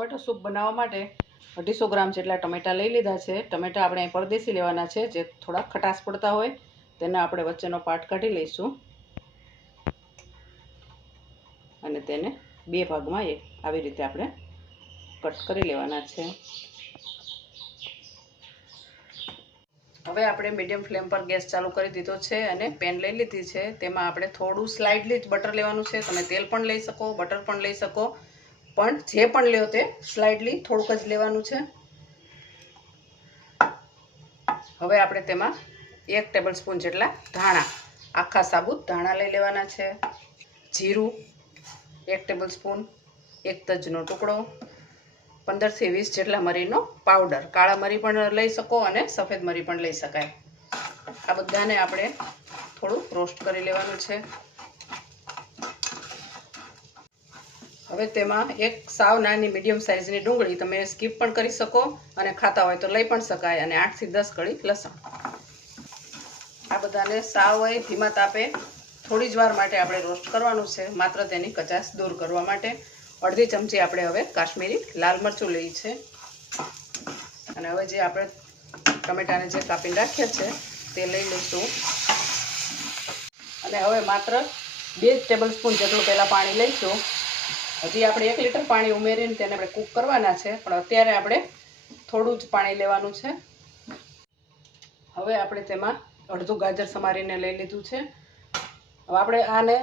Tomato soup બનાવવા માટે 250 ગ્રામ જેટલા ટમેટા લઈ લીધા છે। ટમેટા આપણે અહીં પરદેશી લેવાના છે, જે થોડા ખટાશ પડતા હોય તેના આપણે વચ્ચેનો પાર્ટ કાઢી લઈશું અને તેને બે ભાગમાં આવી રીતે આપણે કટ કરી લેવાના છે। હવે આપણે મીડિયમ ફ્લેમ પર ગેસ ચાલુ કરી દીધો છે અને પેન લઈ લીધી છે। તેમાં આપણે થોડું સ્લાઇડલી જ બટર લેવાનું છે। તમે તેલ પણ લઈ શકો, બટર પણ લઈ શકો, પણ જે પણ લ્યો તે સ્લાઇડલી થોડુંક જ લેવાનું છે। હવે આપણે તેમાં 1 ટેબલસ્પૂન જેટલા ધાણા, આખા સાબુત ધાણા લઈ લેવાના છે। જીરું 1 ટેબલસ્પૂન, 1 તજનો ટુકડો, 15 થી 20 જેટલા મરીનો પાવડર, કાળા મરી પણ લઈ શકો અને સફેદ મરી પણ લઈ શકાય। આ બધાને આપણે થોડું રોસ્ટ કરી લેવાનું છે। હવે તેમાં એક સાવ નાની મીડિયમ સાઇઝની ડુંગળી, તમે સ્કીપ પણ કરી શકો અને ખાતા હોય તો લઈ પણ શકાય, અને 8 થી 10 કળી લસણ। આ બધાને સાવ ધીમા તાપે થોડી જ વાર માટે આપણે રોસ્ટ કરવાનું છે, માત્ર તેની કચાશ દૂર કરવા માટે। અડધી ચમચી આપણે હવે કાશ્મીરી લાલ મરચું લઈએ છીએ અને હવે જે આપણે ટમેટાને જે કાપીને રાખ્યા છે તે લઈ લઈશું અને હવે માત્ર 2 ટેબલસ્પૂન જેટલું પહેલાં પાણી લઈશું। હજી આપણે 1 લીટર પાણી ઉમેરીને તેને આપણે કૂક કરવાના છે, પણ અત્યારે આપણે થોડું જ પાણી લેવાનું છે। હવે આપણે તેમાં અડધું ગાજર સમારીને લઈ લીધું છે। હવે આપણે આને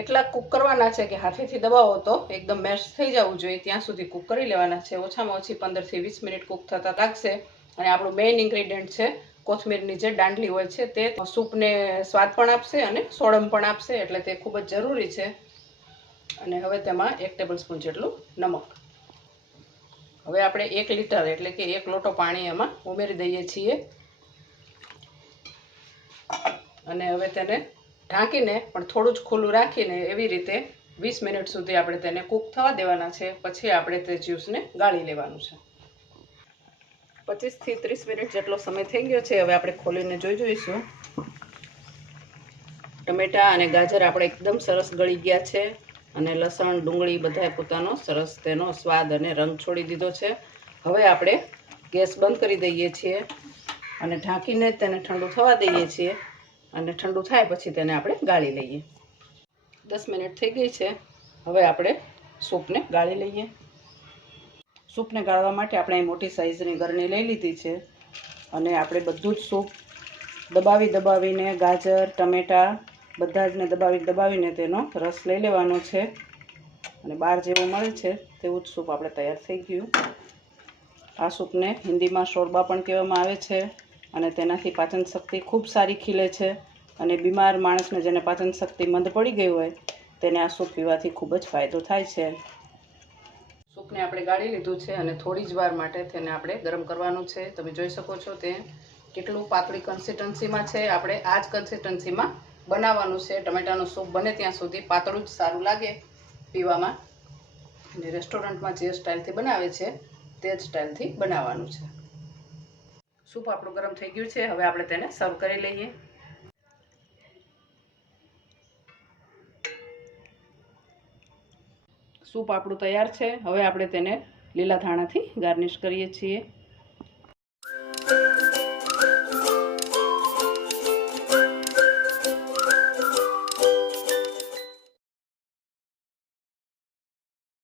એટલા કૂક કરવાના છે કે હાથેથી દબાવો તો એકદમ મેશ થઈ જવું જોઈએ ત્યાં સુધી કૂક કરી લેવાના છે। ઓછામાં ઓછી 15 થી 20 મિનિટ કૂક થતા લાગશે। અને આપણું મેઇન ઇન્ગ્રેડિયન્ટ છે કોથમીરની જે દાંડલી હોય છે, તે સૂપને સ્વાદ પણ આપશે અને સોડમ પણ આપશે, એટલે તે ખૂબ જ જરૂરી છે। અને હવે તેમાં 1 ટેબલસ્પૂન જેટલું નમક। હવે આપણે 1 લીટર એટલે કે 1 લોટો પાણી એમાં ઉમેરી દઈએ છીએ અને હવે તેને ઢાંકીને પણ થોડું જ ખુલ્લું રાખીને એવી રીતે 20 મિનિટ સુધી આપણે તેને કૂક થવા દેવાના છે। પછી આપણે તે જ્યુસને ગાળી લેવાનું છે। 25 થી 30 મિનિટ જેટલો સમય થઈ ગયો છે। હવે આપણે ખોલીને જોઈશું। ટમેટા અને ગાજર આપણે એકદમ સરસ ગળી ગયા છે અને લસણ, ડુંગળી બધાએ પોતાનો સરસ તેનો સ્વાદ અને રંગ છોડી દીધો છે। હવે આપણે ગેસ બંધ કરી દઈએ છીએ અને ઢાંકીને તેને ઠંડુ થવા દઈએ છીએ અને ઠંડુ થાય પછી તેને આપણે ગાળી લઈએ। 10 મિનિટ થઈ ગઈ છે। હવે આપણે સૂપને ગાળી લઈએ। સૂપને ગાળવા માટે આપણે અહીં મોટી સાઇઝની ગરણી લઈ લીધી છે અને આપણે બધું જ સૂપ દબાવીને ગાજર, ટમેટા બધા જને દબાવીને તેનો રસ લઈ લેવાનો છે અને બહાર જેવું મળે છે તેવું જ સૂપ આપણે તૈયાર થઈ ગયું। આ સૂપને હિન્દીમાં શોરબા પણ કહેવામાં આવે છે અને તેનાથી પાચન શક્તિ ખૂબ સારી ખીલે છે અને બીમાર માણસને જેને પાચન શક્તિ મંદ પડી ગઈ હોય તેને આ સૂપ પીવાથી ખૂબ જ ફાયદો થાય છે। સૂપને આપણે ગાળી લીધું છે અને થોડી જ વાર માટે તેને આપણે ગરમ કરવાનું છે। તમે જોઈ શકો છો તે કેટલું પાતળી કન્સિસ્ટન્સીમાં છે। આપણે આ જ કન્સિસ્ટન્સીમાં બનાવવાનું છે। ટમેટાનું સૂપ બને ત્યાં સુધી પાતળું જ સારું લાગે પીવામાં, અને રેસ્ટોરન્ટમાં જે સ્ટાઇલથી બનાવે છે તે જ સ્ટાઇલથી બનાવવાનું છે। સૂપ આપણું ગરમ થઈ ગયું છે। હવે આપણે તેને સર્વ કરી લઈએ। સૂપ આપણું તૈયાર છે। હવે આપણે તેને લીલા ધાણાથી ગાર્નિશ કરીએ છીએ।